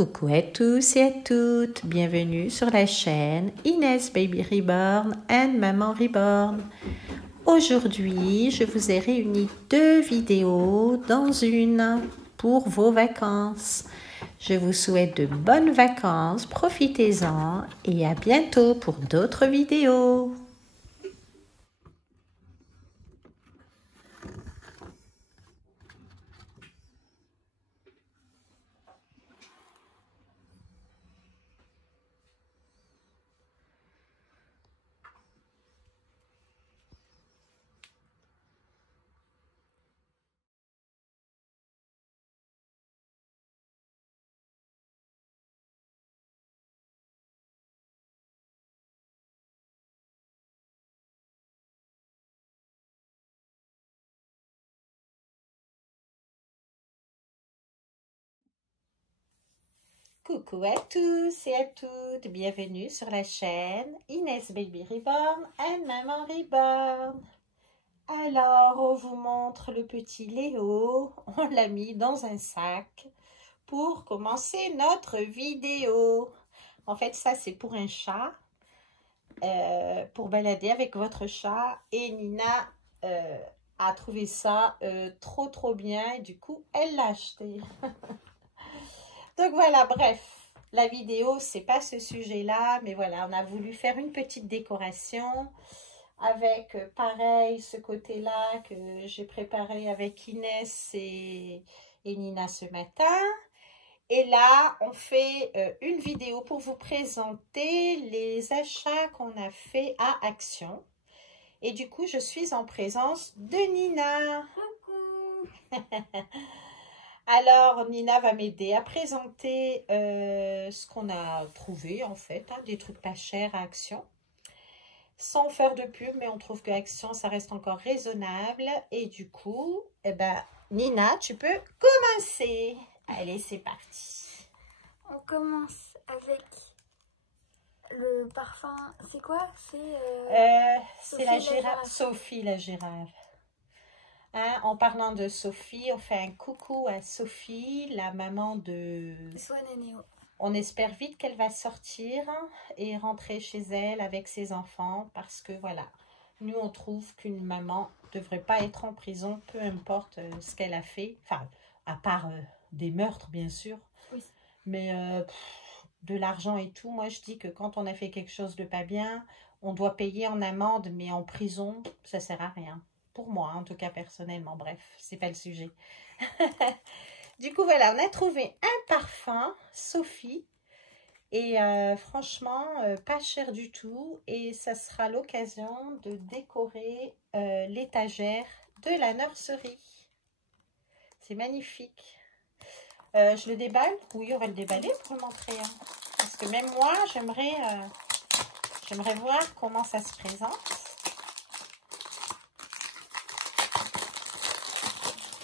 Coucou à tous et à toutes, bienvenue sur la chaîne Inès Baby Reborn and Maman Reborn. Aujourd'hui, je vous ai réuni deux vidéos dans une pour vos vacances. Je vous souhaite de bonnes vacances, profitez-en et à bientôt pour d'autres vidéos. Coucou à tous et à toutes, bienvenue sur la chaîne Inès Baby Reborn and Maman Reborn. Alors, on vous montre le petit Léo, on l'a mis dans un sac pour commencer notre vidéo. En fait, ça c'est pour un chat, pour balader avec votre chat, et Nina a trouvé ça trop bien et du coup elle l'a acheté. Donc voilà, bref, la vidéo, c'est pas ce sujet-là, mais voilà, on a voulu faire une petite décoration avec, pareil, ce côté-là que j'ai préparé avec Inès et Nina ce matin. Et là, on fait une vidéo pour vous présenter les achats qu'on a fait à Action. Et du coup, je suis en présence de Nina. Coucou. Alors, Nina va m'aider à présenter ce qu'on a trouvé, en fait, hein, des trucs pas chers à Action. Sans faire de pub, mais on trouve que Action, ça reste encore raisonnable. Et du coup, eh ben, Nina, tu peux commencer. Allez, c'est parti. On commence avec le parfum. C'est quoi? C'est la girafe. Sophie la girafe. Hein, en parlant de Sophie, on fait un coucou à Sophie, la maman de Swan et Néo. On espère vite qu'elle va sortir et rentrer chez elle avec ses enfants parce que voilà, nous on trouve qu'une maman ne devrait pas être en prison, peu importe ce qu'elle a fait, enfin à part des meurtres bien sûr, oui. Mais de l'argent et tout, moi je dis que quand on a fait quelque chose de pas bien, on doit payer en amende, mais en prison, ça sert à rien. Pour moi, en tout cas personnellement, bref, c'est pas le sujet. Du coup, voilà, on a trouvé un parfum, Sophie, et franchement, pas cher du tout. Et ça sera l'occasion de décorer l'étagère de la nurserie. C'est magnifique. Je le déballe? Oui, on va le déballer pour le montrer. Hein. Parce que même moi, j'aimerais voir comment ça se présente.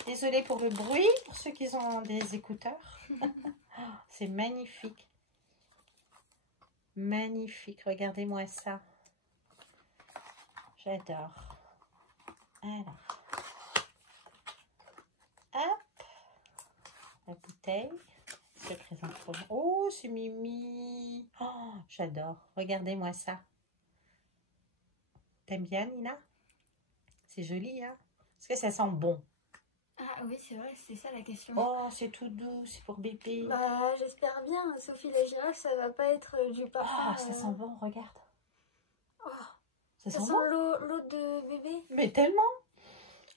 Désolée pour le bruit, pour ceux qui ont des écouteurs. C'est magnifique. Magnifique, regardez-moi ça. J'adore. Alors. Hop. La bouteille. Se présente trop. Oh, c'est Mimi. Oh, j'adore. Regardez-moi ça. T'aimes bien, Nina? C'est joli, hein? Est-ce que ça sent bon? Ah oui, c'est vrai, c'est ça la question. Oh, c'est tout doux, c'est pour bébé. Bah, j'espère bien. Sophie la girafe, ça va pas être du parfum. Oh, ça sent bon, regarde. Oh, ça sent bon? l'eau de bébé. Mais tellement.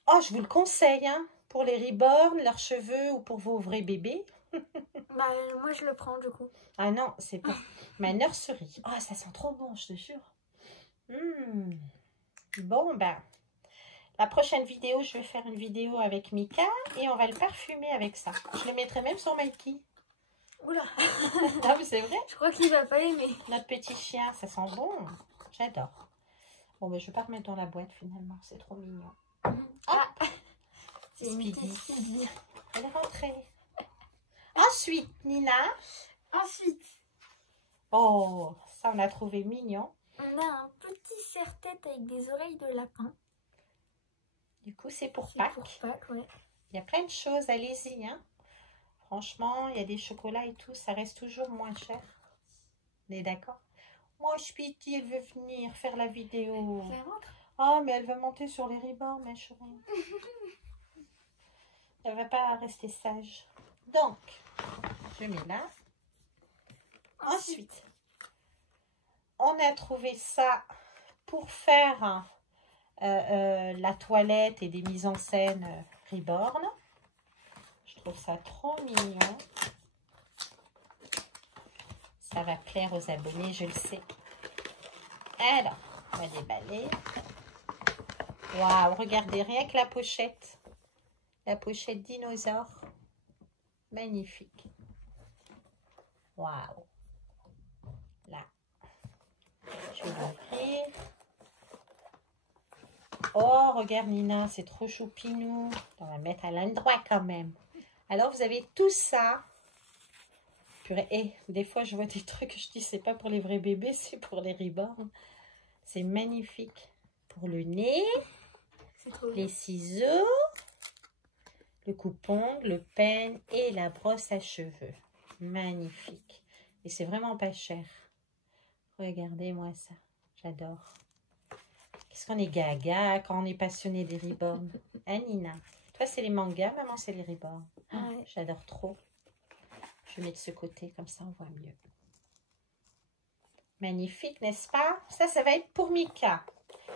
Oh, je vous le conseille, hein, pour les reborn, leurs cheveux ou pour vos vrais bébés. Bah, moi, je le prends, du coup. Ah non, c'est pour ma nurserie. Oh, ça sent trop bon, je te jure. Bon, ben, la prochaine vidéo, je vais faire une vidéo avec Mika et on va le parfumer avec ça. Je le mettrai même sur Mikey. Oula. Ah oui, c'est vrai. Je crois qu'il va pas aimer. Notre petit chien, ça sent bon. J'adore. Bon, mais je vais pas remettre dans la boîte finalement, c'est trop mignon. Ah, c'est Speedy. Elle est rentrée. Ensuite, Nina. Ensuite. Oh, ça on a trouvé mignon. On a un petit serre-tête avec des oreilles de lapin. Du coup, c'est pour Pâques. Pour Pâques, ouais. Il y a plein de choses, allez-y. Hein. Franchement, il y a des chocolats et tout, ça reste toujours moins cher. On est d'accord? Moi, Spiti, elle veut venir faire la vidéo. Ça rentre? Oh, mais elle veut monter sur les ribords, ma chérie. Elle va pas rester sage. Donc, je mets là. Ensuite, on a trouvé ça pour faire la toilette et des mises en scène Reborn. Je trouve ça trop mignon. Ça va plaire aux abonnés, je le sais. Alors, on va déballer. Waouh, regardez, rien que la pochette. La pochette dinosaure. Magnifique. Waouh. Là. Je vais l'ouvrir. Oh, regarde Nina, c'est trop choupinou. On va mettre à l'endroit quand même. Alors, vous avez tout ça. Purée. Et des fois, je vois des trucs, je dis, c'est pas pour les vrais bébés, c'est pour les Reborn. C'est magnifique. Pour le nez, les ciseaux, le coupe-ongle, le peigne et la brosse à cheveux. Magnifique. Et c'est vraiment pas cher. Regardez-moi ça. J'adore. Qu'est-ce qu'on est gaga quand on est passionné des Reborn. Hein, Nina? Toi, c'est les mangas, maman, c'est les Reborn. Ouais. J'adore trop. Je mets de ce côté, comme ça, on voit mieux. Magnifique, n'est-ce pas? Ça va être pour Mika.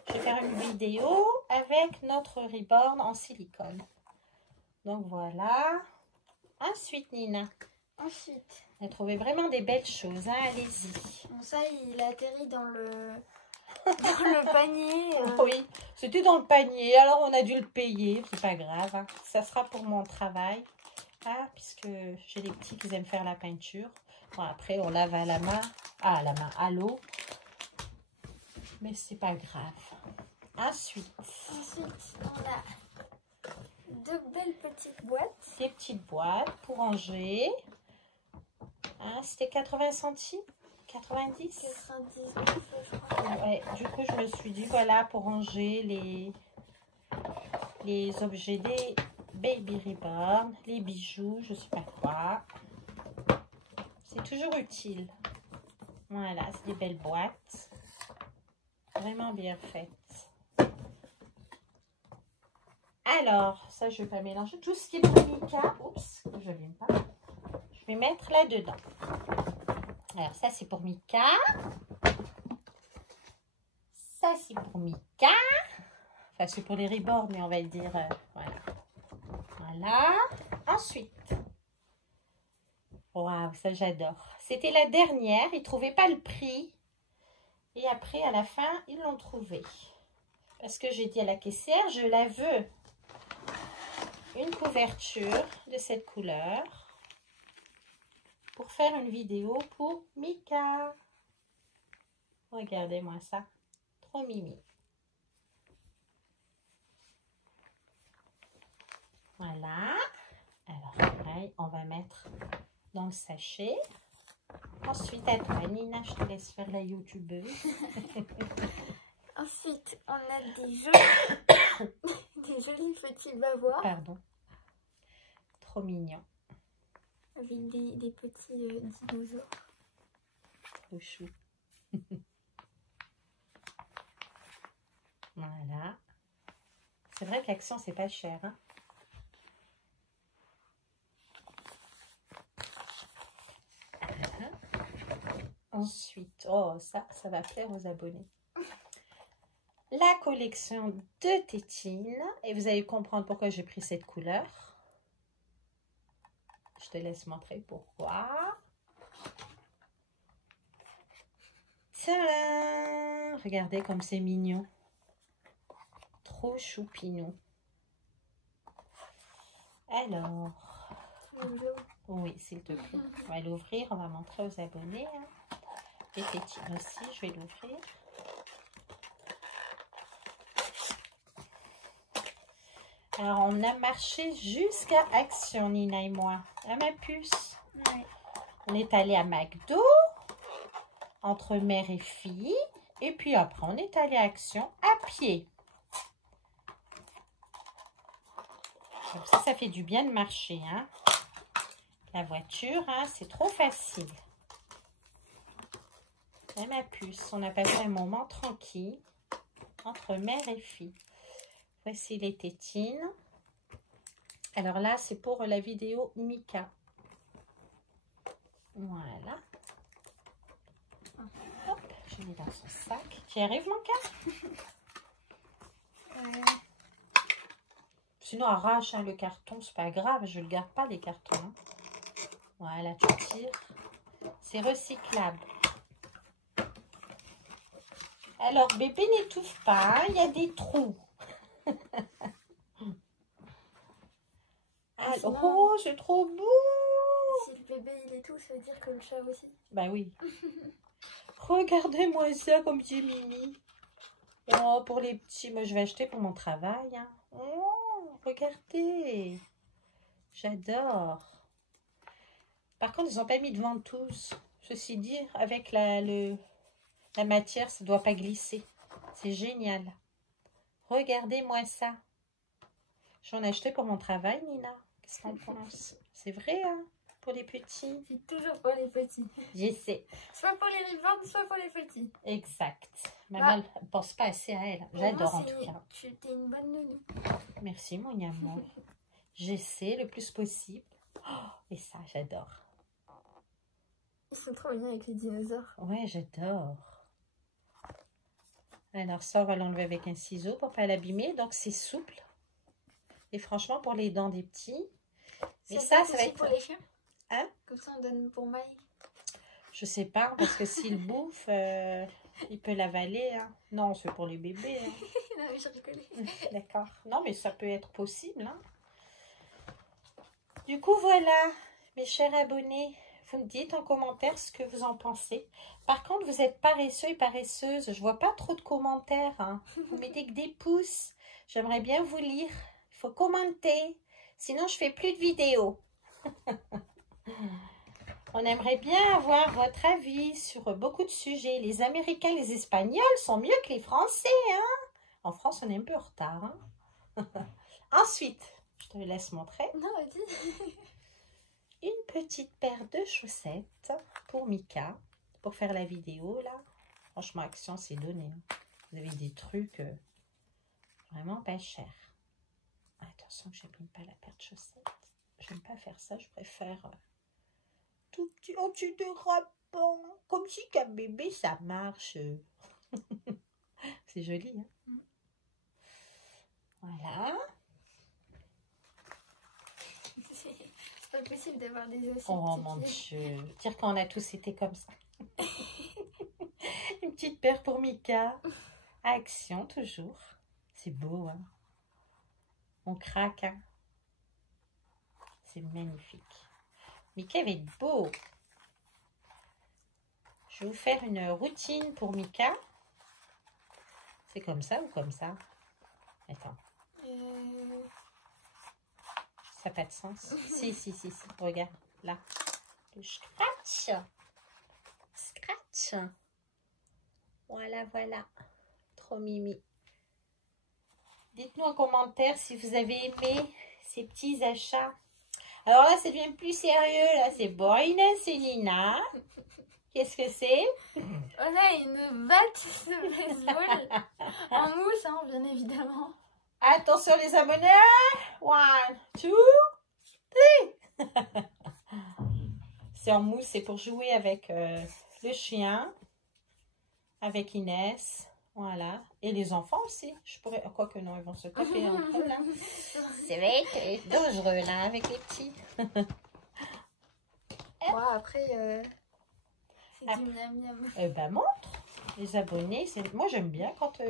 Je vais faire une vidéo avec notre Reborn en silicone. Donc, voilà. Ensuite, Nina. Ensuite. On a trouvé vraiment des belles choses. Hein? Allez-y. Bon, ça, il atterrit dans le panier. Oui, c'était dans le panier. Alors, on a dû le payer. C'est pas grave. Hein. Ça sera pour mon travail. Ah, puisque j'ai des petits qui aiment faire la peinture. Bon, après, on lave à la main. Ah, à la main, à l'eau. Mais c'est pas grave. Ensuite, on a deux belles petites boîtes. Des petites boîtes pour ranger. Hein, c'était 80 centimes 90 99, je crois. Ouais, du coup, je me suis dit, voilà, pour ranger les objets des Baby Reborn, les bijoux, je sais pas quoi. C'est toujours utile. Voilà, c'est des belles boîtes. Vraiment bien faites. Alors, ça, je ne vais pas mélanger. Tout ce qui est pour Mika, oups, je ne viens pas. Je vais mettre là-dedans. Alors, ça, c'est pour Mika. Ça, c'est pour Mika. Enfin, c'est pour les Reborn, mais on va le dire, voilà. Voilà. Ensuite. Waouh, ça, j'adore. C'était la dernière. Ils ne trouvaient pas le prix. Et après, à la fin, ils l'ont trouvé. Parce que j'ai dit à la caissière, je la veux. Une couverture de cette couleur. Pour faire une vidéo pour Mika. Regardez-moi ça. Trop mimi. Voilà. Alors, pareil, on va mettre dans le sachet. Ensuite, à toi, Nina, je te laisse faire la youtubeuse. Ensuite, on a des jolis, des jolis petits bavoirs. Pardon. Trop mignon. Avec des petits dinosaures. Trop chou. Voilà. C'est vrai qu'Action, c'est pas cher. Hein? Ensuite, oh, ça va plaire aux abonnés. La collection de tétines. Et vous allez comprendre pourquoi j'ai pris cette couleur. Je te laisse montrer pourquoi. Tadam! Regardez comme c'est mignon. Trop choupinou. Alors, oui, s'il te plaît. On va l'ouvrir, on va montrer aux abonnés. Hein. Les tétines aussi, je vais l'ouvrir. Alors, on a marché jusqu'à Action, Nina et moi, à ma puce. Ouais. On est allé à McDo, entre mère et fille. Et puis après, on est allé à Action à pied. Comme ça fait du bien de marcher. Hein. La voiture, hein, c'est trop facile. Et ma puce, on a passé un moment tranquille entre mère et fille. Voici les tétines. Alors là, c'est pour la vidéo Mika. Voilà. Hop, je mets dans son sac. Tu y arrives, mon cas? Sinon, arrache hein, le carton, c'est pas grave, je ne le garde pas les cartons. Hein. Voilà, tu tires. C'est recyclable. Alors, bébé n'étouffe pas, hein, il y a des trous. Alors, oh, c'est trop beau. Si le bébé il étouffe, ça veut dire que le chat aussi. Bah oui. Regardez-moi ça comme c'est mimi. Oh, pour les petits, moi je vais acheter pour mon travail. Hein. Oh, regardez. J'adore. Par contre, ils n'ont pas mis de ventouses. Ceci dit, avec la matière, ça ne doit pas glisser. C'est génial. Regardez-moi ça. J'en ai acheté pour mon travail, Nina. Qu'est-ce qu'on pense? C'est vrai, hein, pour les petits. C'est toujours pour les petits. Je sais. Soit pour les ribornes, soit pour les petits. Exact. Maman ne pense pas assez à elle. J'adore en tout cas. Tu es une bonne nounou. Merci, mon amour. J'essaie le plus possible. Oh, et ça, j'adore. Ils sont trop mignons avec les dinosaures. Ouais, j'adore. Alors ça, on va l'enlever avec un ciseau pour ne pas l'abîmer. Donc, c'est souple. Et franchement, pour les dents des petits. Mais ça va être... pour les chiens. Hein? Comme ça, on donne pour Mike. Je sais pas, parce que s'il bouffe, il peut l'avaler. Hein. Non, c'est pour les bébés. Hein. Non, mais je rigolais. D'accord. Non, mais ça peut être possible. Hein. Du coup, voilà, mes chers abonnés. Vous me dites en commentaire ce que vous en pensez. Par contre, vous êtes paresseux et paresseuses. Je vois pas trop de commentaires. Hein. Vous mettez que des pouces. J'aimerais bien vous lire. Il faut commenter. Sinon, je fais plus de vidéos. On aimerait bien avoir votre avis sur beaucoup de sujets. Les Américains, les Espagnols sont mieux que les Français. Hein? En France, on est un peu en retard. Hein? Ensuite, je te laisse montrer. Non, vas-y. Une petite paire de chaussettes pour Mika, pour faire la vidéo là. Franchement, Action, c'est donné. Hein. Vous avez des trucs vraiment pas chers. Attention que je n'abîme pas la paire de chaussettes. Je n'aime pas faire ça, je préfère tout petit antidérapant. Comme si qu'un bébé, ça marche. C'est joli, hein? Voilà. C'est pas possible d'avoir des os. Oh mon Dieu. Dire qu'on a tous été comme ça. Une petite paire pour Mika. Action, toujours. C'est beau, hein? On craque, hein? C'est magnifique. Mika va être beau. Je vais vous faire une routine pour Mika. C'est comme ça ou comme ça? Attends. Ça n'a pas de sens. Si. Regarde, là. Le scratch. Scratch. Voilà. Trop mimi. Dites-nous en commentaire si vous avez aimé ces petits achats. Alors là, ça devient plus sérieux. Là, c'est Boris et Nina. Qu'est-ce que c'est? On a une batte de baseball en mousse, hein, bien évidemment. Attention les abonnés. 1, 2, 3. C'est en mousse, c'est pour jouer avec le chien, avec Inès. Voilà. Et les enfants aussi. Je pourrais... Quoi que non, ils vont se taper entre eux, là. C'est vrai que c'est dangereux, là, avec les petits. Bon, après, c'est du miam-miam. Ben, montre. Les abonnés, moi, j'aime bien quand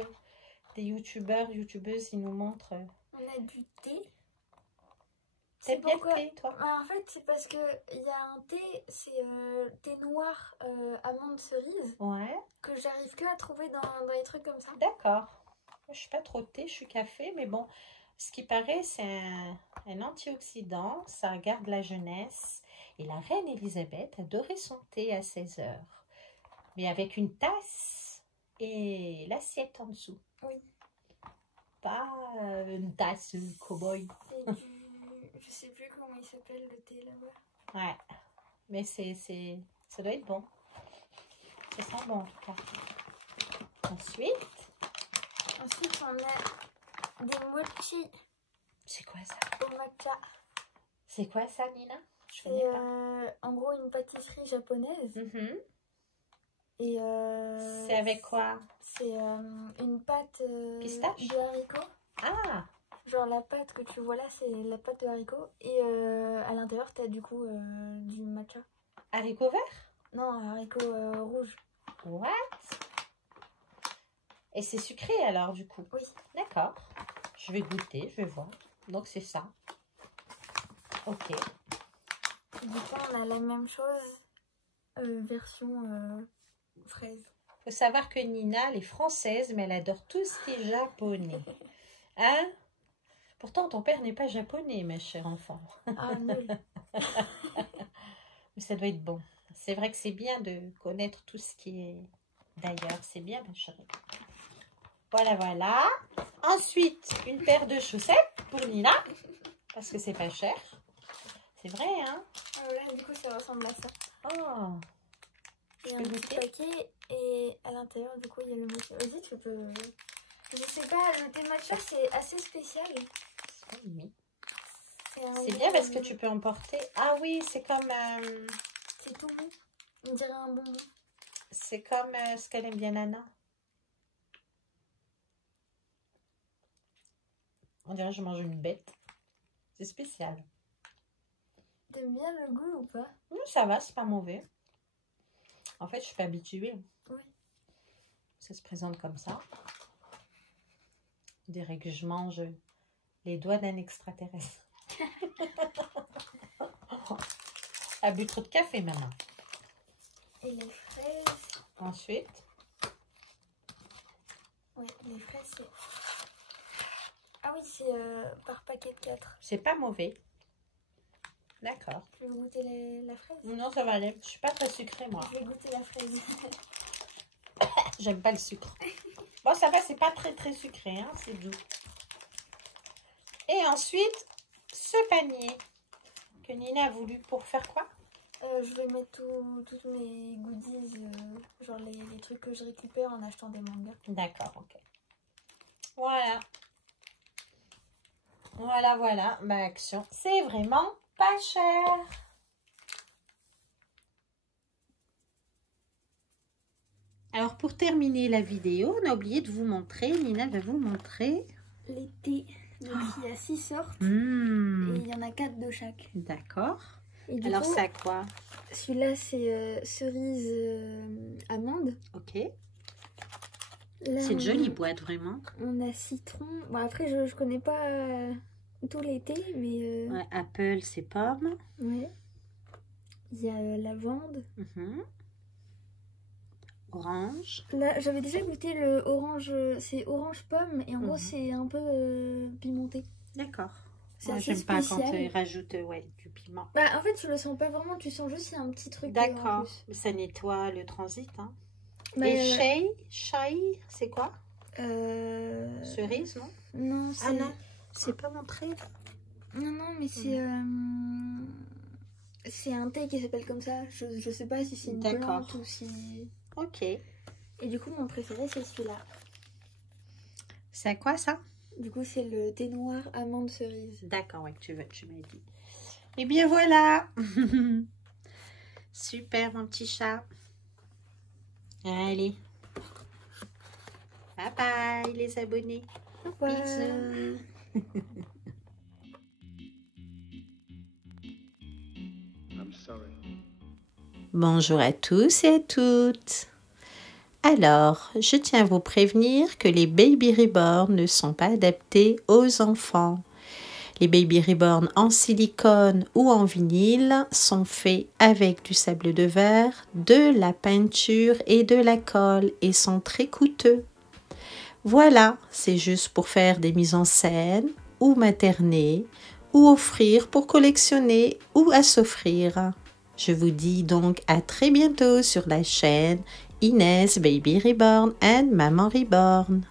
des youtubeuses, ils nous montrent. On a du thé. T'aimes bien le thé, toi? En fait, c'est parce qu'il y a un thé, c'est thé noir amande cerise. Ouais. Que j'arrive que à trouver dans les trucs comme ça. D'accord. Je suis pas trop thé, je suis café, mais bon, ce qui paraît, c'est un antioxydant, ça garde la jeunesse. Et la reine Elisabeth adorait son thé à 16 heures. Mais avec une tasse et l'assiette en dessous. Oui. Pas une tasse cow-boy. C'est du... Je sais plus comment il s'appelle le thé là-bas. Ouais. Mais ça doit être bon. Ça sent bon en tout cas. Ensuite, on a des mochi c'est quoi ça? au matcha. C'est quoi ça, Nina? Je C'est connais pas. en gros une pâtisserie japonaise. Mhm. Et C'est avec quoi? c'est une pâte Pistache? de haricots. Ah! Genre la pâte que tu vois là, c'est la pâte de haricots. Et à l'intérieur, tu as du coup du matcha. Haricot vert? Non, haricots rouges. What? Et c'est sucré alors du coup? Oui. D'accord. Je vais goûter, je vais voir. Donc c'est ça. Ok. Et du coup, on a la même chose, version fraise. Faut savoir que Nina, elle est française, mais elle adore tout ce qui est japonais. Hein? Pourtant, ton père n'est pas japonais, ma chère enfant. Ah, nul. Mais ça doit être bon. C'est vrai que c'est bien de connaître tout ce qui est d'ailleurs. C'est bien, ma chérie. Voilà, voilà. Ensuite, une paire de chaussettes pour Nina. Parce que c'est pas cher. C'est vrai, hein? Ah ouais, du coup, ça ressemble à ça. Oh! Il y Je a peux un petit goûter? paquet et à l'intérieur, du coup, il y a le matcha. Vas-y, tu peux... Je sais pas, le thé matcha, c'est assez spécial. Oui. C'est C'est bien parce que tu peux emporter. Ah oui, c'est comme... c'est tout bon. On dirait un bonbon. c'est comme ce qu'elle aime bien, Nana. On dirait que je mange une bête. C'est spécial. T'aimes bien le goût ou pas? Ça va, c'est pas mauvais. En fait, je suis pas habituée. Oui. Ça se présente comme ça. On dirait que je mange les doigts d'un extraterrestre. Elle a bu trop de café maintenant. Et les fraises. Ensuite, Ouais, les fraises, c'est... Ah oui, c'est par paquet de 4. c'est pas mauvais. D'accord. Tu veux goûter la fraise? Non, ça va aller. Je suis pas très sucrée, moi. Je vais goûter la fraise. J'aime pas le sucre. Bon, ça va, c'est pas très très sucré, hein, c'est doux. Et ensuite, ce panier que Nina a voulu pour faire quoi? Je vais mettre toutes mes goodies, genre les trucs que je récupère en achetant des mangas. D'accord, ok. Voilà. Voilà, voilà. Ma action, c'est vraiment pas cher. Alors, pour terminer la vidéo, on a oublié de vous montrer, Nina va vous montrer. Les thés. Donc il y a 6 sortes et Mmh. il y en a 4 de chaque. D'accord. Et du Alors, coup, ça quoi? celui-là c'est cerise amande. Ok. Là, C'est une jolie boîte, vraiment. On a citron. Bon, après, je connais pas tous les thés, mais... Ouais, apple, c'est pomme. Ouais. Il y a lavande. Mhm. Orange. Là, j'avais déjà goûté le orange. C'est orange pomme et en gros, c'est un peu pimenté. D'accord. C'est Moi, assez j'aime pas quand spécial. ils rajoutent ouais, du piment. Bah, en fait, tu le sens pas vraiment. Tu sens juste qu'il y a un petit truc en D'accord. plus. Ça nettoie le transit. Hein. Bah, Et chai, c'est quoi? euh, Cerise, non? Non, c'est... Ah non, c'est pas montré. Non, non, mais c'est un thé qui s'appelle comme ça. Je sais pas si c'est une D'accord. plante ou si... Ok. Et du coup, mon préféré, c'est celui-là. C'est à quoi ça? Du coup, c'est le thé noir amande cerise. D'accord, ouais, tu m'as dit. Et bien voilà. Super, mon petit chat. Allez. Bye bye, les abonnés. Bye. Bisous. I'm sorry. Bonjour à tous et à toutes. Alors, je tiens à vous prévenir que les Baby Reborn ne sont pas adaptés aux enfants. Les Baby Reborn en silicone ou en vinyle sont faits avec du sable de verre, de la peinture et de la colle et sont très coûteux. Voilà, c'est juste pour faire des mises en scène ou materner ou offrir pour collectionner ou à s'offrir. Je vous dis donc à très bientôt sur la chaîne Inès Baby Reborn and Maman Reborn.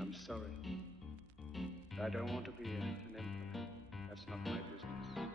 I'm sorry. I don't want to be an emperor. That's not my business.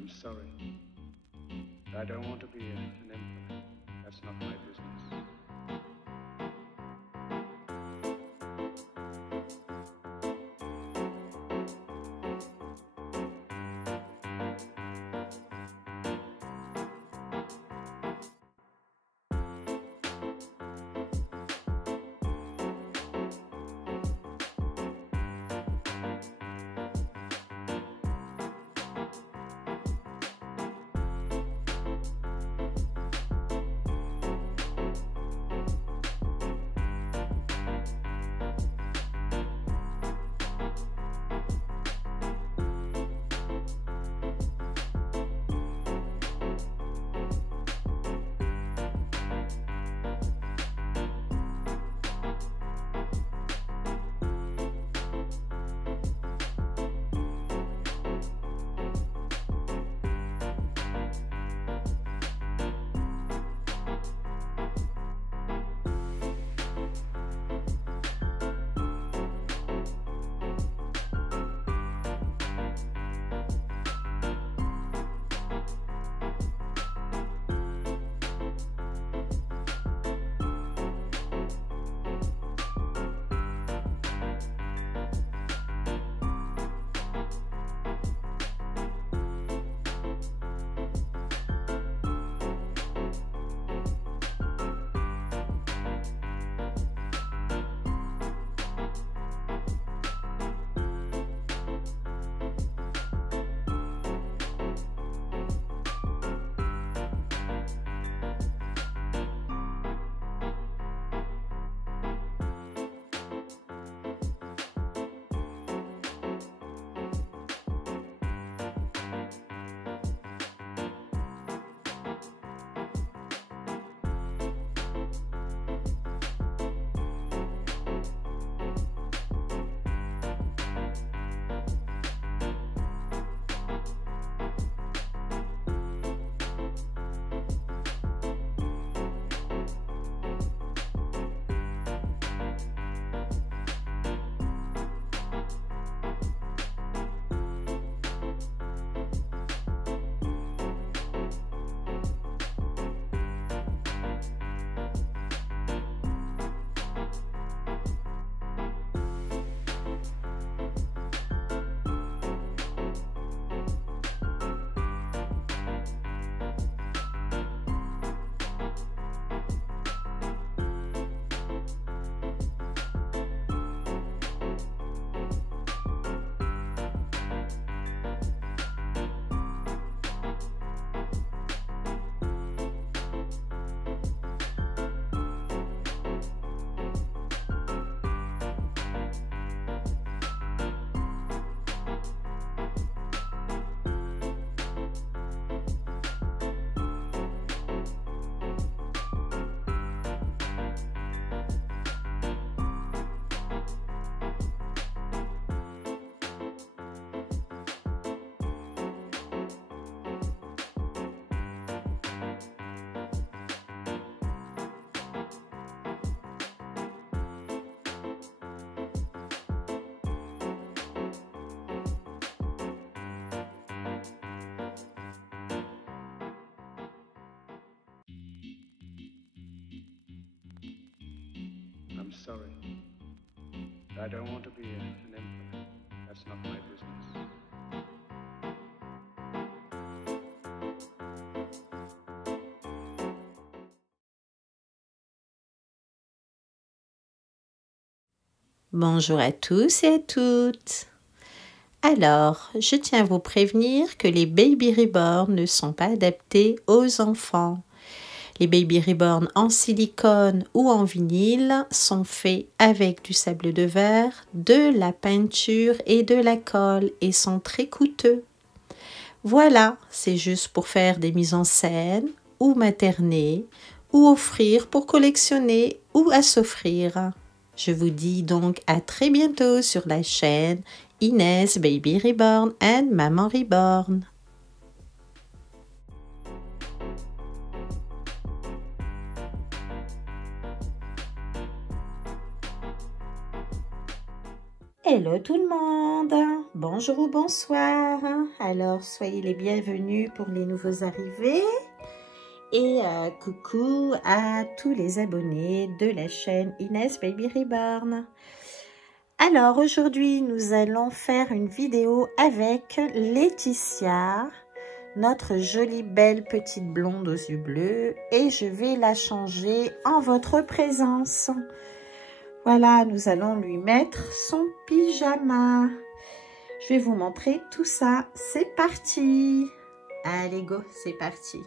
I'm sorry. I don't want to be an emperor. That's not my business. sorry. I don't want to be an emperor. That's not my business. Bonjour à tous et à toutes. Alors, je tiens à vous prévenir que les Baby Reborn ne sont pas adaptés aux enfants. Les Baby Reborn en silicone ou en vinyle sont faits avec du sable de verre, de la peinture et de la colle et sont très coûteux. Voilà, c'est juste pour faire des mises en scène ou materner ou offrir pour collectionner ou à s'offrir. Je vous dis donc à très bientôt sur la chaîne Inès Baby Reborn and Maman Reborn. Hello tout le monde, bonjour ou bonsoir. Alors soyez les bienvenus pour les nouveaux arrivés et coucou à tous les abonnés de la chaîne Inès Baby Reborn. Alors aujourd'hui nous allons faire une vidéo avec Laetitia, notre jolie belle petite blonde aux yeux bleus, et je vais la changer en votre présence. Voilà, nous allons lui mettre son pyjama. Je vais vous montrer tout ça. C'est parti. Allez go, c'est parti.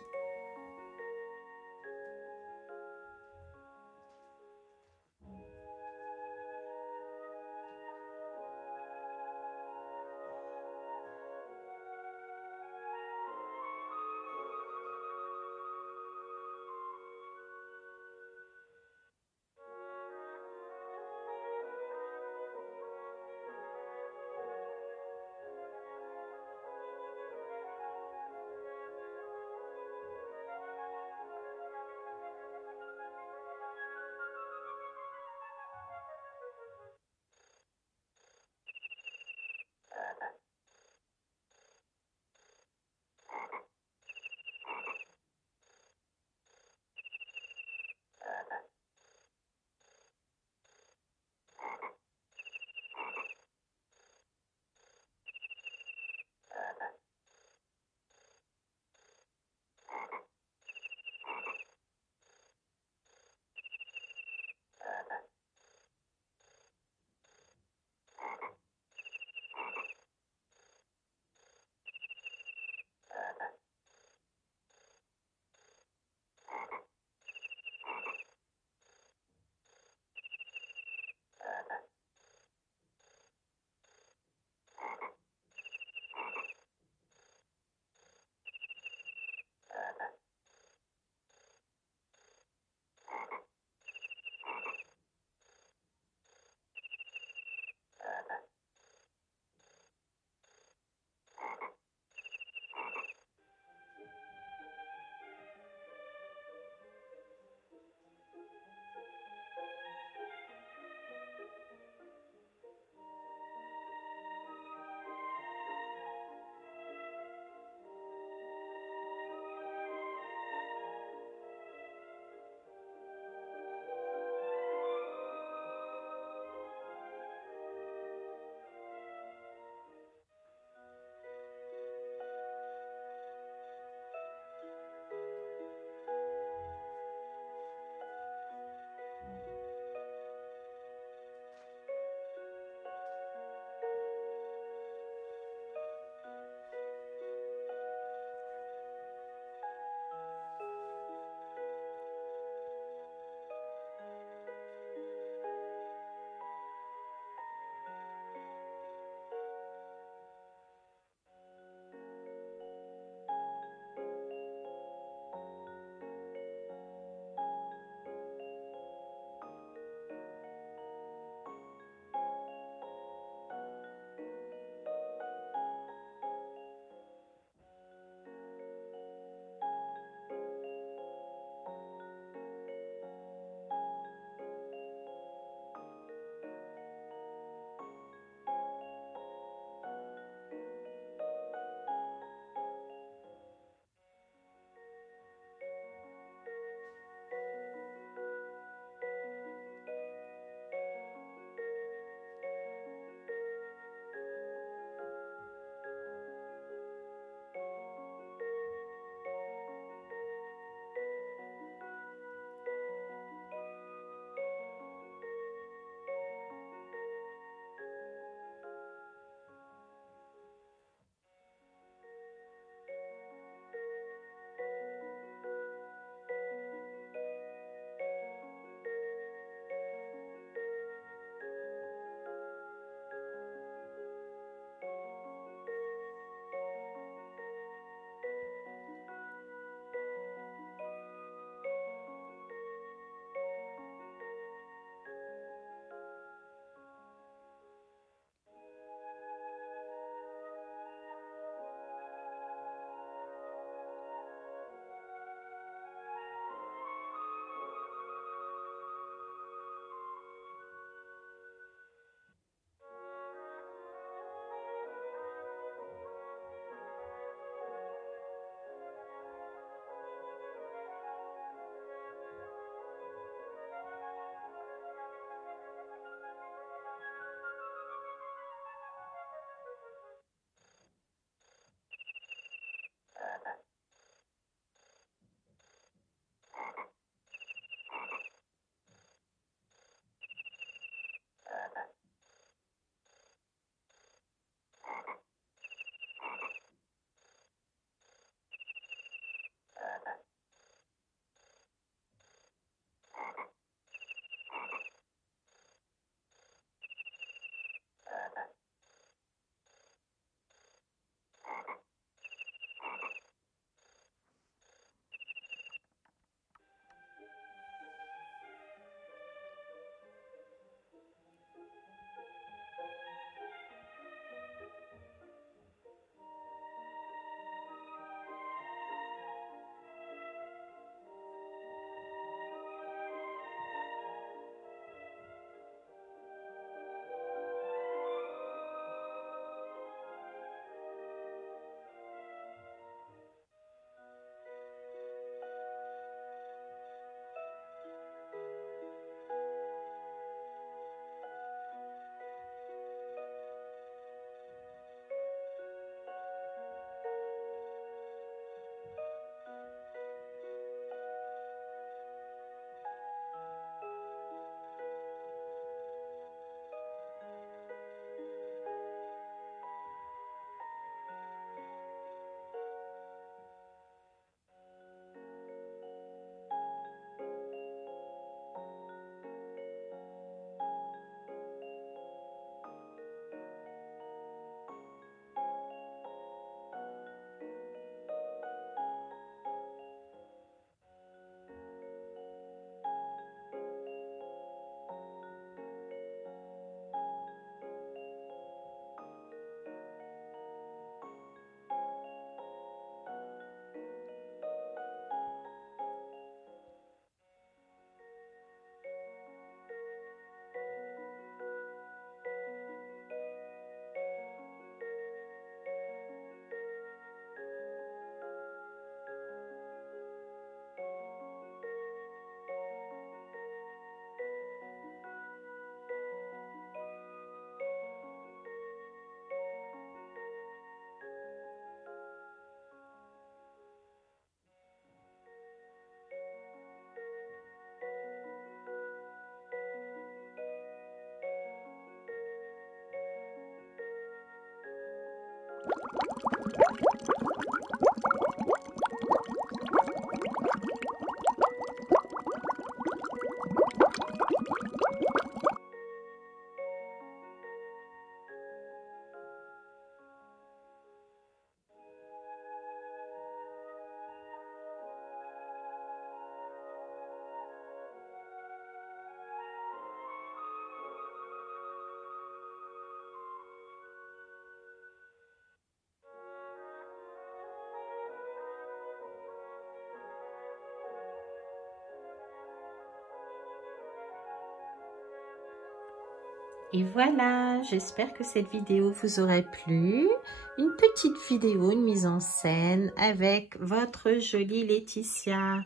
Et voilà, j'espère que cette vidéo vous aura plu. Une petite vidéo, une mise en scène avec votre jolie Laetitia.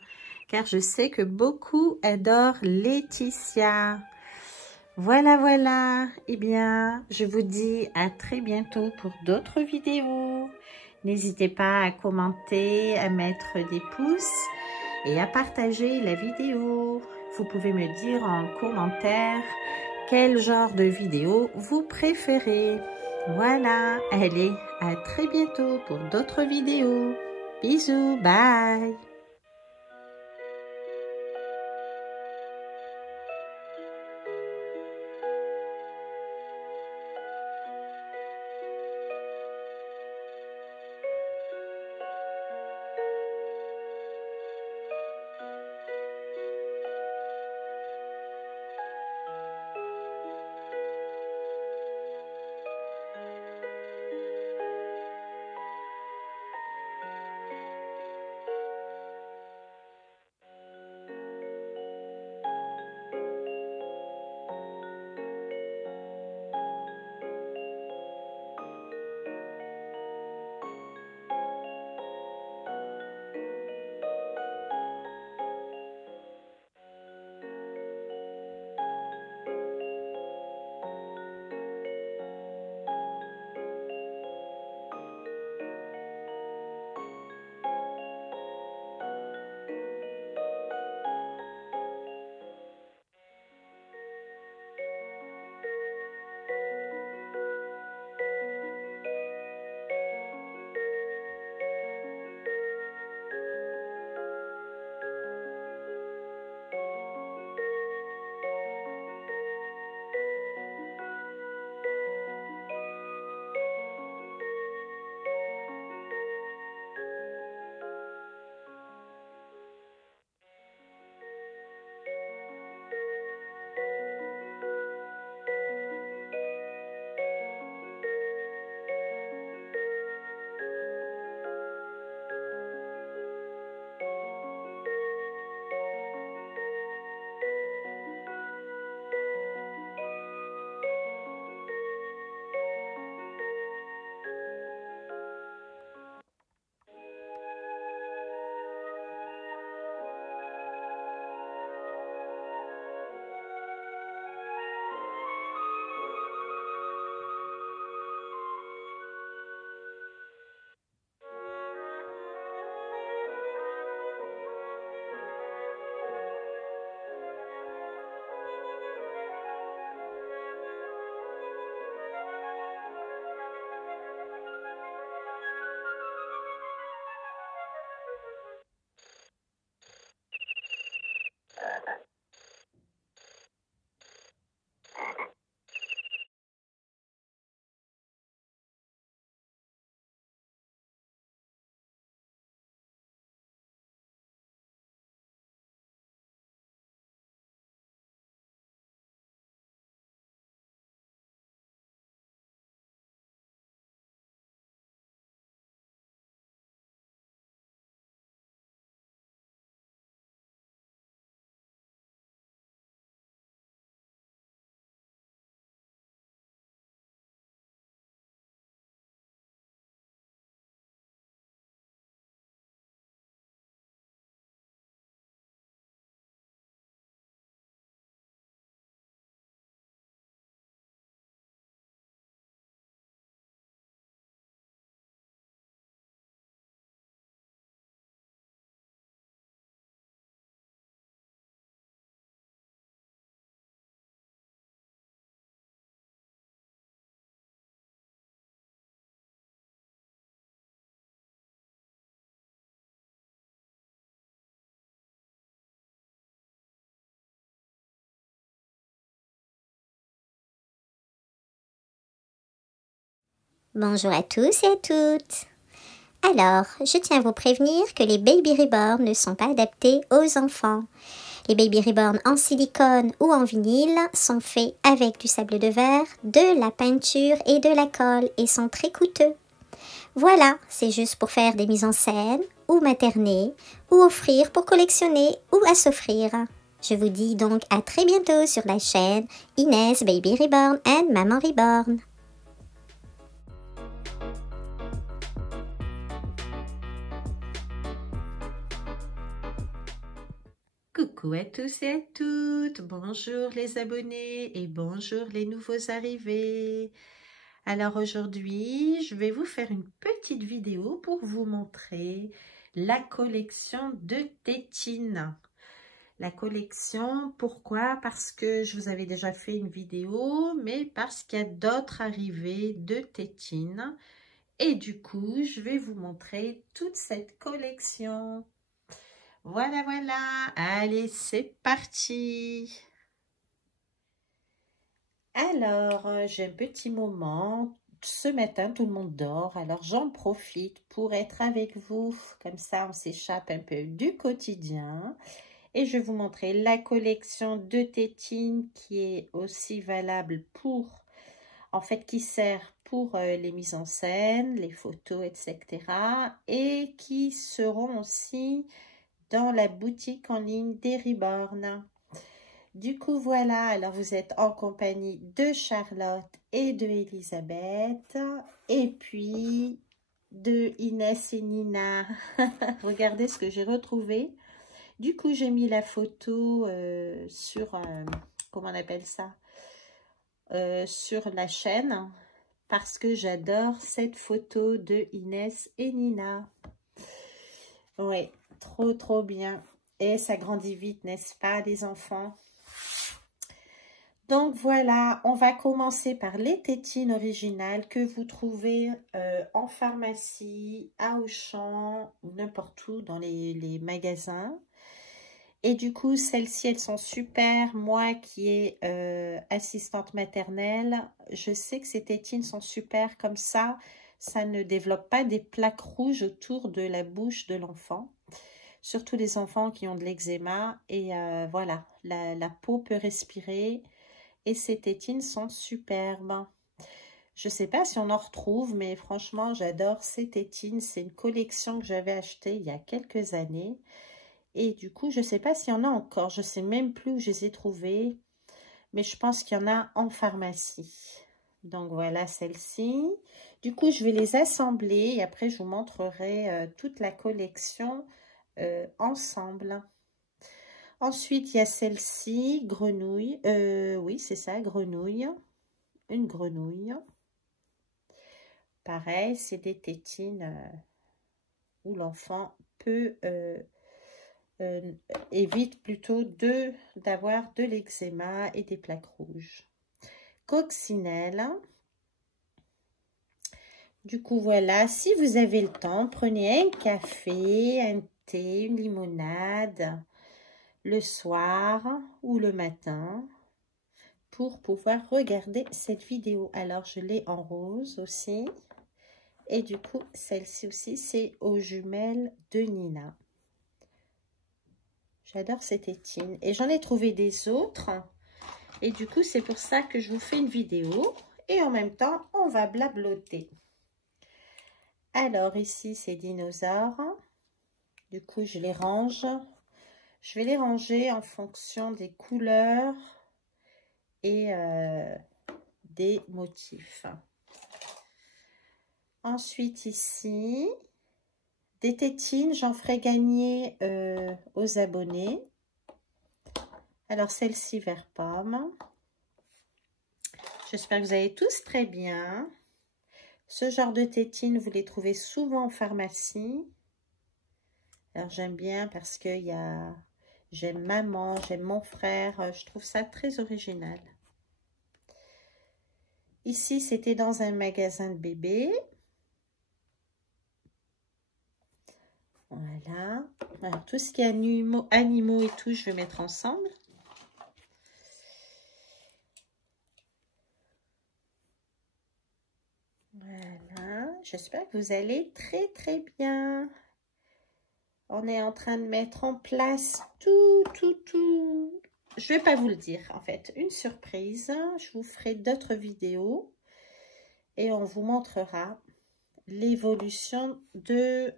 Car je sais que beaucoup adorent Laetitia. Voilà, voilà. Eh bien, je vous dis à très bientôt pour d'autres vidéos. N'hésitez pas à commenter, à mettre des pouces et à partager la vidéo. Vous pouvez me dire en commentaire quel genre de vidéo vous préférez. Voilà, allez, à très bientôt pour d'autres vidéos. Bisous, bye. Bonjour à tous et à toutes. Alors, je tiens à vous prévenir que les Baby Reborn ne sont pas adaptés aux enfants. Les Baby Reborn en silicone ou en vinyle sont faits avec du sable de verre, de la peinture et de la colle et sont très coûteux. Voilà, c'est juste pour faire des mises en scène, ou materner, ou offrir pour collectionner ou à s'offrir. Je vous dis donc à très bientôt sur la chaîne Inès Baby Reborn and Maman Reborn. Coucou à tous et à toutes, bonjour les abonnés et bonjour les nouveaux arrivés. Alors aujourd'hui, je vais vous faire une petite vidéo pour vous montrer la collection de tétines. La collection, pourquoi? Parce que je vous avais déjà fait une vidéo, mais parce qu'il y a d'autres arrivées de tétines. Et du coup, je vais vous montrer toute cette collection. Voilà, voilà. Allez, c'est parti. Alors, j'ai un petit moment. Ce matin, tout le monde dort. Alors, j'en profite pour être avec vous. Comme ça, on s'échappe un peu du quotidien. Et je vais vous montrer la collection de tétines qui est aussi valable pour, en fait, qui sert pour les mises en scène, les photos, etc. Et qui seront aussi dans la boutique en ligne des Reborn. Du coup, voilà, alors vous êtes en compagnie de Charlotte et de Elisabeth, et puis de Inès et Nina. Regardez ce que j'ai retrouvé. Du coup, j'ai mis la photo sur, comment on appelle ça, sur la chaîne, parce que j'adore cette photo de Inès et Nina. Oui, trop, trop bien. Et ça grandit vite, n'est-ce pas, les enfants? Donc voilà, on va commencer par les tétines originales que vous trouvez en pharmacie, à Auchan, ou n'importe où dans les magasins. Et du coup, celles-ci, elles sont super. Moi qui est assistante maternelle, je sais que ces tétines sont super comme ça. Ça ne développe pas des plaques rouges autour de la bouche de l'enfant. Surtout les enfants qui ont de l'eczéma. Et voilà, la peau peut respirer. Et ces tétines sont superbes. Je ne sais pas si on en retrouve, mais franchement, j'adore ces tétines. C'est une collection que j'avais achetée il y a quelques années. Et du coup, je ne sais pas s'il y en a encore. Je ne sais même plus où je les ai trouvées. Mais je pense qu'il y en a en pharmacie. Donc voilà celle-ci. Du coup, je vais les assembler. Et après, je vous montrerai toute la collection ensemble. Ensuite, il y a celle-ci, grenouille. Oui, c'est ça, grenouille. Une grenouille. Pareil, c'est des tétines où l'enfant peut évite plutôt d'avoir de l'eczéma et des plaques rouges. Coccinelle. Du coup, voilà, si vous avez le temps, prenez un café, un thé, une limonade le soir ou le matin pour pouvoir regarder cette vidéo. Alors, je l'ai en rose aussi. Et du coup, celle-ci aussi, c'est aux jumelles de Nina. J'adore cette tétine. Et j'en ai trouvé des autres. Et du coup, c'est pour ça que je vous fais une vidéo. Et en même temps, on va blabloter. Alors, ici, c'est dinosaures. Du coup, je les range. Je vais les ranger en fonction des couleurs et des motifs. Ensuite, ici, des tétines, j'en ferai gagner aux abonnés. Alors, celle-ci vert pomme. J'espère que vous allez tous très bien. Ce genre de tétines, vous les trouvez souvent en pharmacie. Alors, j'aime bien parce que j'aime maman, j'aime mon frère. Je trouve ça très original. Ici, c'était dans un magasin de bébés. Voilà. Alors, tout ce qui est animaux et tout, je vais mettre ensemble. Voilà. j'espère que vous allez très très bien. On est en train de mettre en place tout. Je vais pas vous le dire en fait, une surprise. Je vous ferai d'autres vidéos et on vous montrera l'évolution de...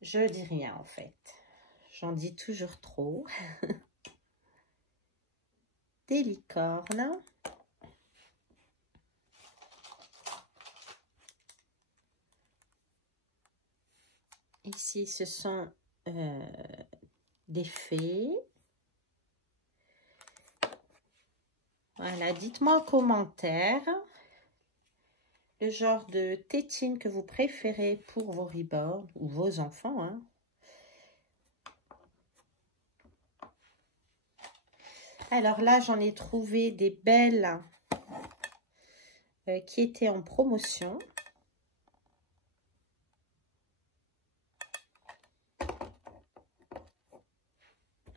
je dis rien en fait. J'en dis toujours trop. Des licornes. Ici, ce sont des fées. Voilà, dites-moi en commentaire le genre de tétine que vous préférez pour vos reborn ou vos enfants. Hein. Alors là, j'en ai trouvé des belles qui étaient en promotion.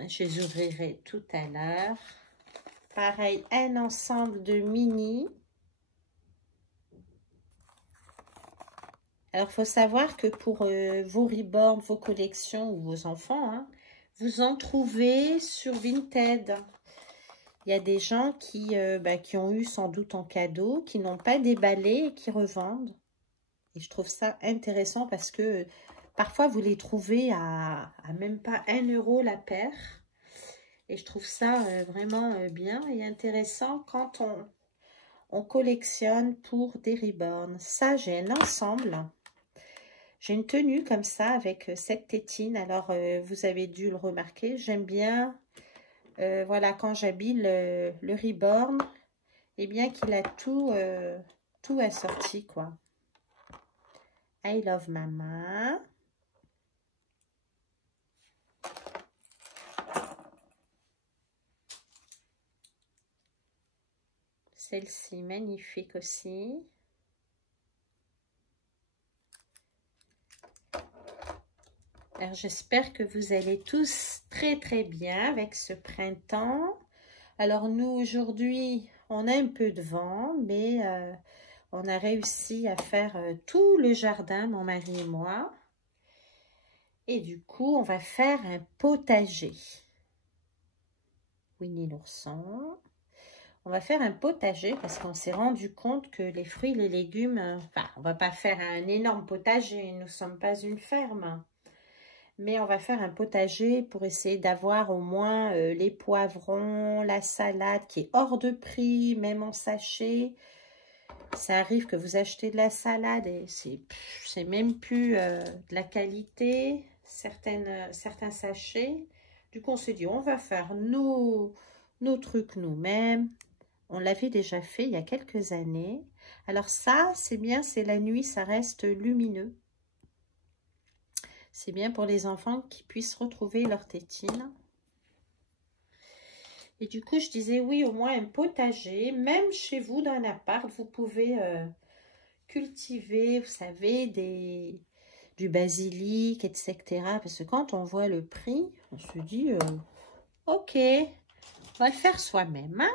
Je les ouvrirai tout à l'heure. Pareil, un ensemble de mini. Alors, il faut savoir que pour vos reborn, vos collections ou vos enfants, hein, vous en trouvez sur Vinted. Il y a des gens qui ont eu sans doute en cadeau, qui n'ont pas déballé et qui revendent. Et je trouve ça intéressant parce que parfois, vous les trouvez à même pas 1 € la paire. Et je trouve ça vraiment bien et intéressant quand on collectionne pour des reborn. Ça, j'ai un ensemble. J'ai une tenue comme ça avec cette tétine. Alors, vous avez dû le remarquer. J'aime bien, voilà, quand j'habille le reborn, eh bien qu'il a tout assorti, quoi. I love mama. Celle-ci, magnifique aussi. Alors, j'espère que vous allez tous très, très bien avec ce printemps. Alors, nous, aujourd'hui, on a un peu de vent, mais on a réussi à faire tout le jardin, mon mari et moi. Et du coup, on va faire un potager. Winnie l'ourson. On va faire un potager parce qu'on s'est rendu compte que les fruits et les légumes... Enfin, on va pas faire un énorme potager, nous ne sommes pas une ferme. Mais on va faire un potager pour essayer d'avoir au moins les poivrons, la salade qui est hors de prix, même en sachet. Ça arrive que vous achetez de la salade et c'est même plus de la qualité, certains sachets. Du coup, on s'est dit, on va faire nos trucs nous-mêmes. On l'avait déjà fait il y a quelques années. Alors ça, c'est bien, c'est la nuit, ça reste lumineux. C'est bien pour les enfants qui puissent retrouver leur tétine. Et du coup, je disais, oui, au moins un potager. Même chez vous, dans un appart, vous pouvez cultiver, vous savez, du basilic, etc. Parce que quand on voit le prix, on se dit, ok, on va le faire soi-même. Hein.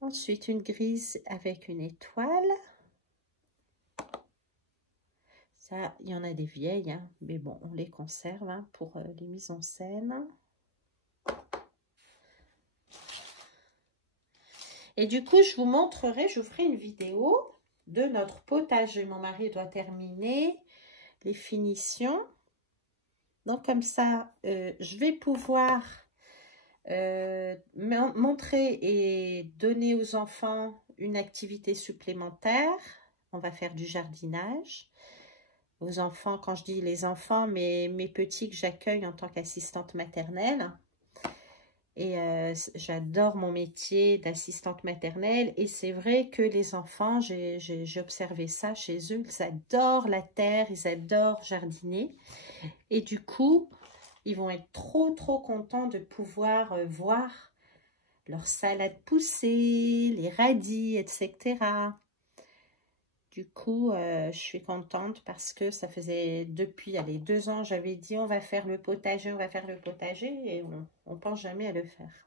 Ensuite, une grise avec une étoile. Ça, il y en a des vieilles, hein, mais bon, on les conserve hein, pour les mises en scène. Et du coup, je vous montrerai, je vous ferai une vidéo de notre potager. Mon mari doit terminer les finitions. Donc, comme ça, je vais pouvoir montrer et donner aux enfants une activité supplémentaire. On va faire du jardinage. Aux enfants, quand je dis les enfants, mes petits que j'accueille en tant qu'assistante maternelle. Et j'adore mon métier d'assistante maternelle. Et c'est vrai que les enfants, j'ai observé ça chez eux, ils adorent la terre, ils adorent jardiner. Et du coup, ils vont être trop contents de pouvoir voir leur salade pousser, les radis, etc. Du coup, je suis contente parce que ça faisait depuis 2 ans, j'avais dit on va faire le potager, on va faire le potager et on ne pense jamais à le faire.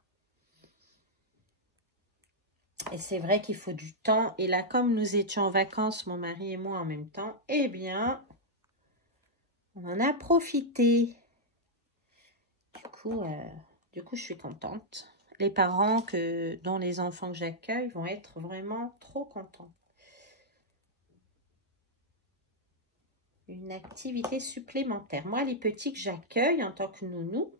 Et c'est vrai qu'il faut du temps. Et là, comme nous étions en vacances, mon mari et moi en même temps, eh bien, on en a profité. Du coup, je suis contente. Les parents dont les enfants que j'accueille vont être vraiment trop contents. Une activité supplémentaire. Moi, les petits que j'accueille en tant que nounou,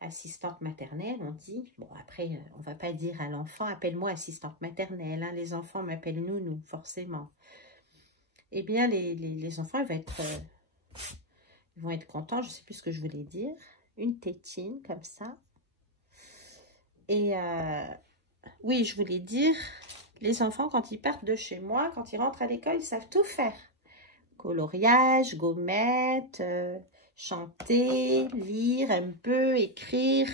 assistante maternelle, on dit, bon après, on va pas dire à l'enfant, appelle-moi assistante maternelle, hein, les enfants m'appellent nounou, forcément. Eh bien, les enfants, ils vont être contents, je sais plus ce que je voulais dire. Une tétine, comme ça. Et oui, je voulais dire, les enfants, quand ils partent de chez moi, quand ils rentrent à l'école, ils savent tout faire. Coloriage, gommettes, chanter, lire un peu, écrire,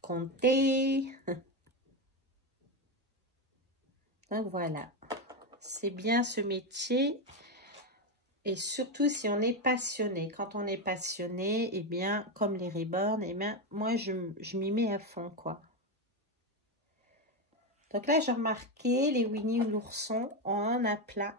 compter. Donc voilà, c'est bien ce métier. Et surtout si on est passionné. Quand on est passionné, eh bien, comme les Reborn, eh bien, moi, je m'y mets à fond, quoi. Donc là, j'ai remarqué, les Winnie ou l'ourson, on en a plein.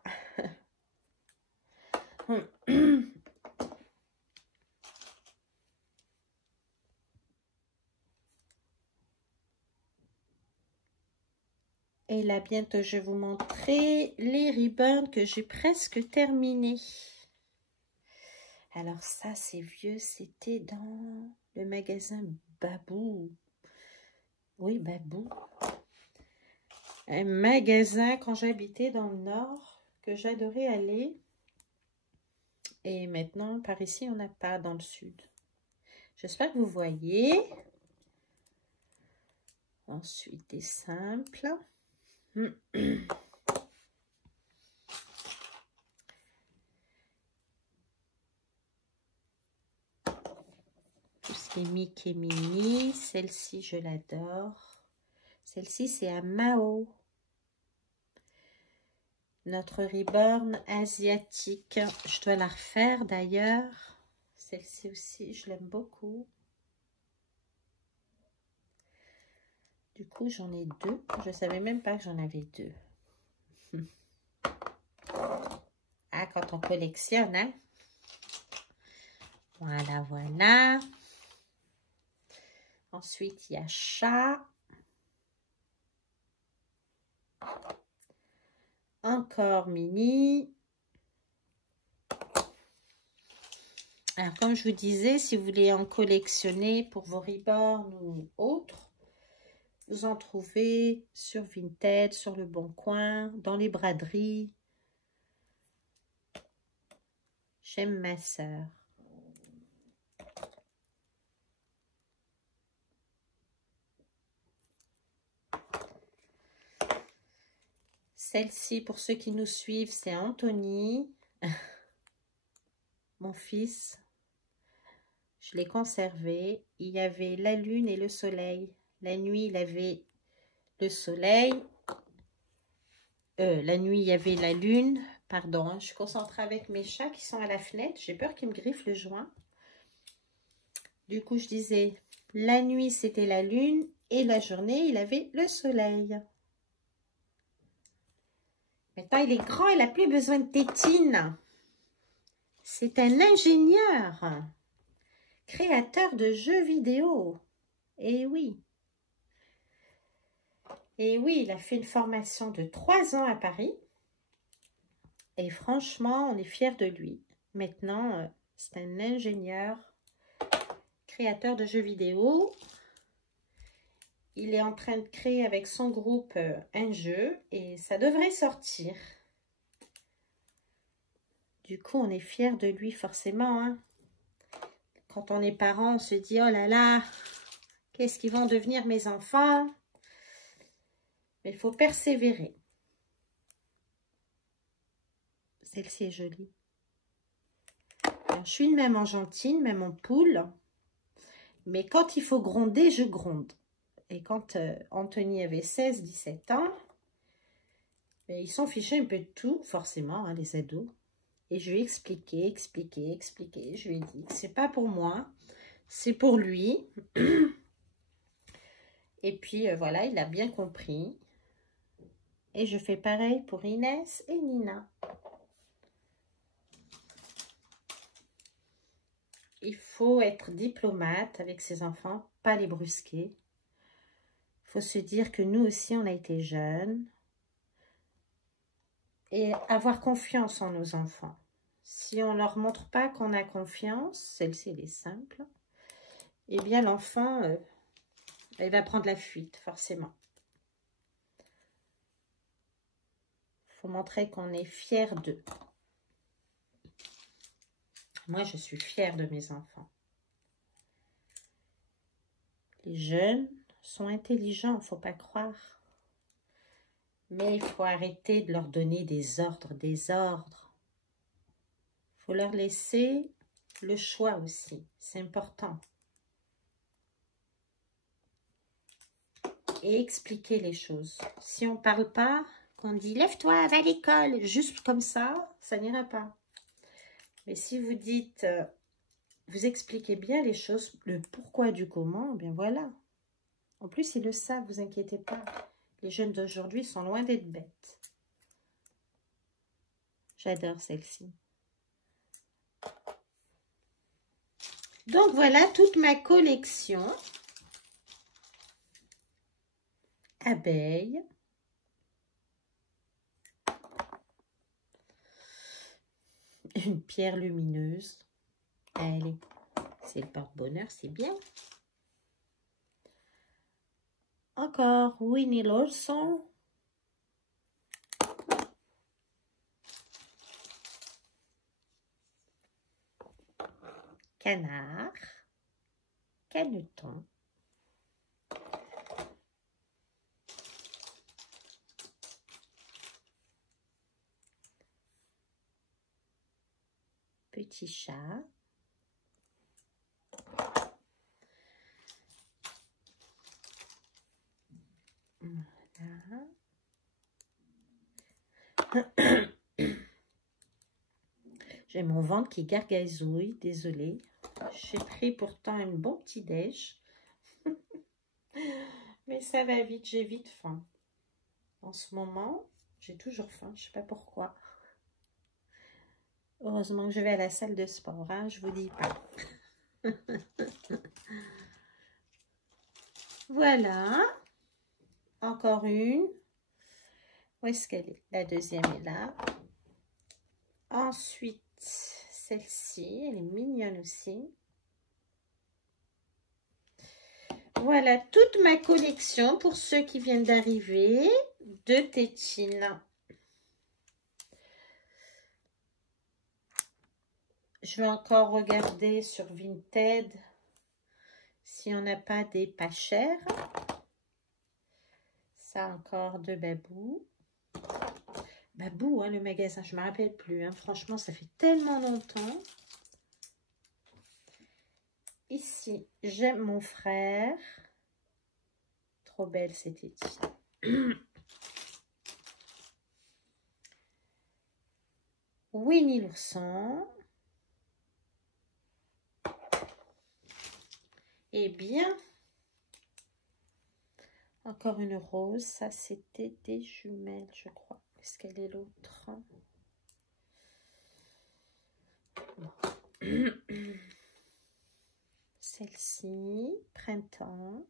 Et là, bientôt, je vais vous montrer les ribbons que j'ai presque terminés. Alors ça, c'est vieux, c'était dans le magasin Babou. Oui, Babou. Un magasin quand j'habitais dans le Nord, que j'adorais aller. Et maintenant, par ici, on n'a pas dans le Sud. J'espère que vous voyez. Ensuite, des simples. Tout ce qui est Mickey Minnie. Celle-ci, je l'adore. Celle-ci, c'est à Mao. Notre Reborn asiatique. Je dois la refaire d'ailleurs. Celle-ci aussi, je l'aime beaucoup. Du coup, j'en ai deux. Je ne savais même pas que j'en avais deux. Ah, quand on collectionne, hein? Voilà, voilà. Ensuite, il y a chat. Encore Minnie. Alors, comme je vous disais, si vous voulez en collectionner pour vos Reborn ou autres, vous en trouvez sur Vinted, sur Le Bon Coin, dans les braderies. J'aime ma sœur. Celle-ci, pour ceux qui nous suivent, c'est Anthony, mon fils. Je l'ai conservé. Il y avait la lune et le soleil. La nuit, il avait le soleil. La nuit, il y avait la lune. Pardon, hein, je suis concentrée avec mes chats qui sont à la fenêtre. J'ai peur qu'ils me griffent le joint. Du coup, je disais, la nuit, c'était la lune. Et la journée, il avait le soleil. Maintenant, il est grand, il n'a plus besoin de tétine. C'est un ingénieur, créateur de jeux vidéo. Et oui. Et oui, il a fait une formation de 3 ans à Paris. Et franchement, on est fiers de lui. Maintenant, c'est un ingénieur, créateur de jeux vidéo. Il est en train de créer avec son groupe un jeu et ça devrait sortir. Du coup, on est fiers de lui forcément. Hein. Quand on est parent, on se dit, oh là là, qu'est-ce qu'ils vont devenir mes enfants? Mais il faut persévérer. Celle-ci est jolie. Alors, je suis une maman gentille, une maman poule. Mais quand il faut gronder, je gronde. Et quand Anthony avait 16-17 ans, ils s'en fichaient un peu de tout, forcément, hein, les ados. Et je lui ai expliqué. Je lui ai dit que c'est pas pour moi, c'est pour lui. Et puis voilà, il a bien compris. Et je fais pareil pour Inès et Nina. Il faut être diplomate avec ses enfants, pas les brusquer. Il faut se dire que nous aussi, on a été jeunes. Et avoir confiance en nos enfants. Si on ne leur montre pas qu'on a confiance, celle-ci elle est simple, eh bien l'enfant, il va prendre la fuite, forcément. Il faut montrer qu'on est fier d'eux. Moi, je suis fière de mes enfants. Les jeunes sont intelligents, il ne faut pas croire. Mais il faut arrêter de leur donner des ordres, des ordres. Il faut leur laisser le choix aussi, c'est important. Et expliquer les choses. Si on ne parle pas, qu'on dit « lève-toi, va à l'école », juste comme ça, ça n'ira pas. Mais si vous dites, vous expliquez bien les choses, le pourquoi du comment, bien voilà. En plus, ils le savent, vous inquiétez pas. Les jeunes d'aujourd'hui sont loin d'être bêtes. J'adore celle-ci. Donc voilà toute ma collection. Abeilles. Une pierre lumineuse. Allez, c'est le porte-bonheur, c'est bien. Encore Winnie l'ourson. Canard. Caneton. Petit chat. Voilà. J'ai mon ventre qui gargazouille, désolée. J'ai pris pourtant un bon petit déj. Mais ça va vite, j'ai vite faim. En ce moment, j'ai toujours faim, je ne sais pas pourquoi. Heureusement que je vais à la salle de sport, hein, je vous dis pas. Voilà. Encore une. Où est-ce qu'elle est? La deuxième est là. Ensuite, celle-ci, elle est mignonne aussi. Voilà toute ma collection pour ceux qui viennent d'arriver de tétines. Je vais encore regarder sur Vinted si on n'a pas des pas chers. Ça encore de Babou. Babou, hein, le magasin, je ne me rappelle plus. Hein. Franchement, ça fait tellement longtemps. Ici, j'aime mon frère. Trop belle cette étine. Winnie l'ourson. Eh bien, encore une rose. Ça, c'était des jumelles, je crois. Est-ce qu'elle est l'autre? Celle-ci, printemps.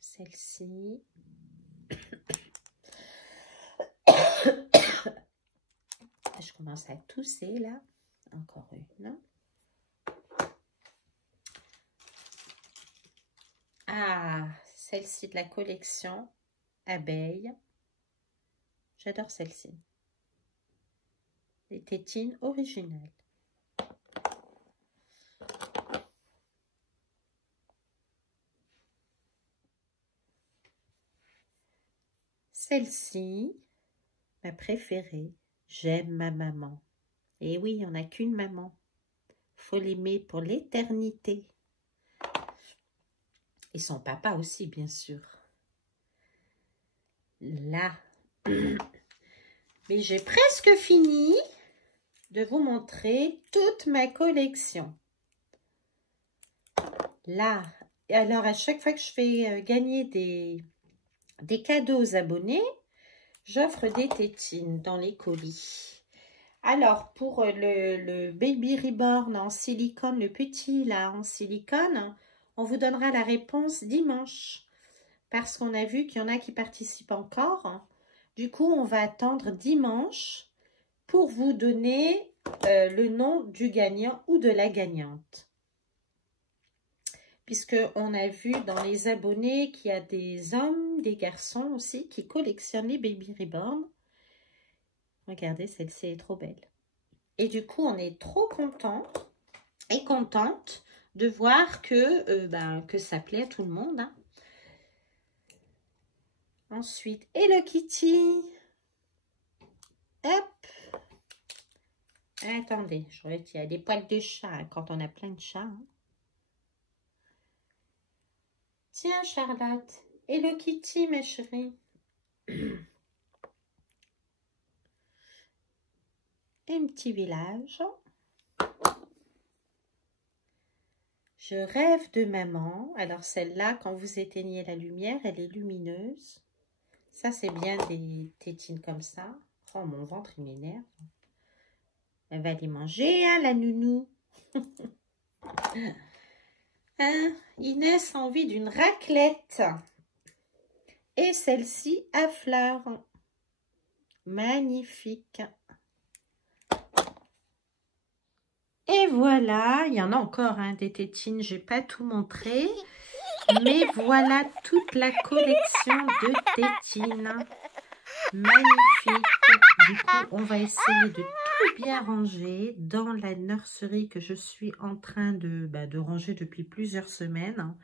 Celle-ci. Je commence à tousser là. Encore une. Ah, celle-ci de la collection Abeilles. J'adore celle-ci. Les tétines originales. Celle-ci, ma préférée. J'aime ma maman. Et oui, on n'a qu'une maman. Faut l'aimer pour l'éternité. Et son papa aussi, bien sûr. Là. Mais j'ai presque fini de vous montrer toute ma collection. Là, alors à chaque fois que je fais gagner des cadeaux aux abonnés, j'offre des tétines dans les colis. Alors, pour le Baby Reborn en silicone, le petit là en silicone, on vous donnera la réponse dimanche. Parce qu'on a vu qu'il y en a qui participent encore. Du coup, on va attendre dimanche pour vous donner le nom du gagnant ou de la gagnante. Puisqu'on a vu dans les abonnés qu'il y a des hommes, des garçons aussi qui collectionnent les Baby Reborn. Regardez, celle-ci est trop belle. Et du coup, on est trop content et contente de voir que ça plaît à tout le monde. Hein. Ensuite, Hello Kitty. Hop. Attendez, je regarde, il y a des poils de chat hein, quand on a plein de chats. Hein. Tiens, Charlotte. Hello Kitty, ma chérie. Un petit village. Je rêve de maman. Alors celle-là, quand vous éteignez la lumière, elle est lumineuse. Ça, c'est bien des tétines comme ça. Oh, mon ventre, il m'énerve. Elle va les manger, hein, la nounou. Hein, Inès a envie d'une raclette. Et celle-ci à fleurs. Magnifique. Et voilà, il y en a encore hein, des tétines, je n'ai pas tout montré. Mais voilà toute la collection de tétines. Magnifique. Du coup, on va essayer de tout bien ranger dans la nurserie que je suis en train de ranger depuis plusieurs semaines.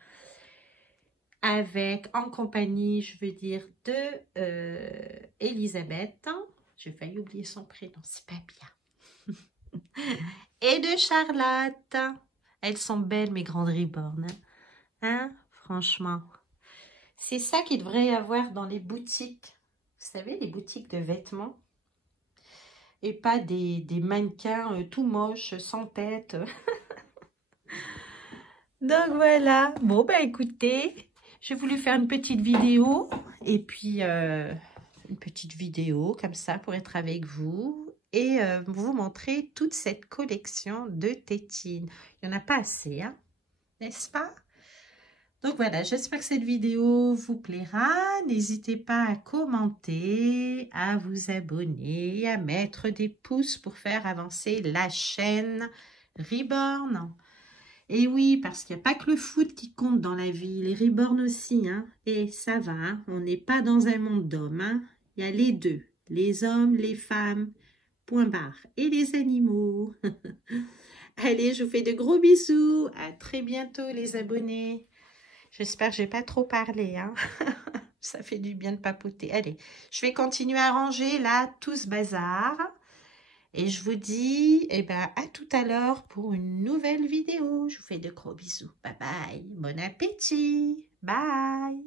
Avec, en compagnie, je veux dire, de Elisabeth. J'ai failli oublier son prénom, c'est pas bien. Et de Charlotte. Elles sont belles, mes grandes Reborn. Hein? Franchement. C'est ça qu'il devrait y avoir dans les boutiques. Vous savez, les boutiques de vêtements. Et pas des mannequins tout moches, sans tête. Donc voilà. Bon, bah écoutez, j'ai voulu faire une petite vidéo. Et puis, une petite vidéo comme ça pour être avec vous. Et vous montrer toute cette collection de tétines. Il n'y en a pas assez, hein, n'est-ce pas? Donc voilà, j'espère que cette vidéo vous plaira. N'hésitez pas à commenter, à vous abonner, à mettre des pouces pour faire avancer la chaîne Reborn. Et oui, parce qu'il n'y a pas que le foot qui compte dans la vie, les Reborn aussi. Hein. Et ça va, hein, on n'est pas dans un monde d'hommes. Hein. Il y a les deux, les hommes, les femmes, point barre, et les animaux. Allez, je vous fais de gros bisous. À très bientôt les abonnés. J'espère que je n'ai pas trop parlé. Hein. Ça fait du bien de papoter. Allez, je vais continuer à ranger là tout ce bazar. Et je vous dis à tout à l'heure pour une nouvelle vidéo. Je vous fais de gros bisous. Bye bye. Bon appétit. Bye.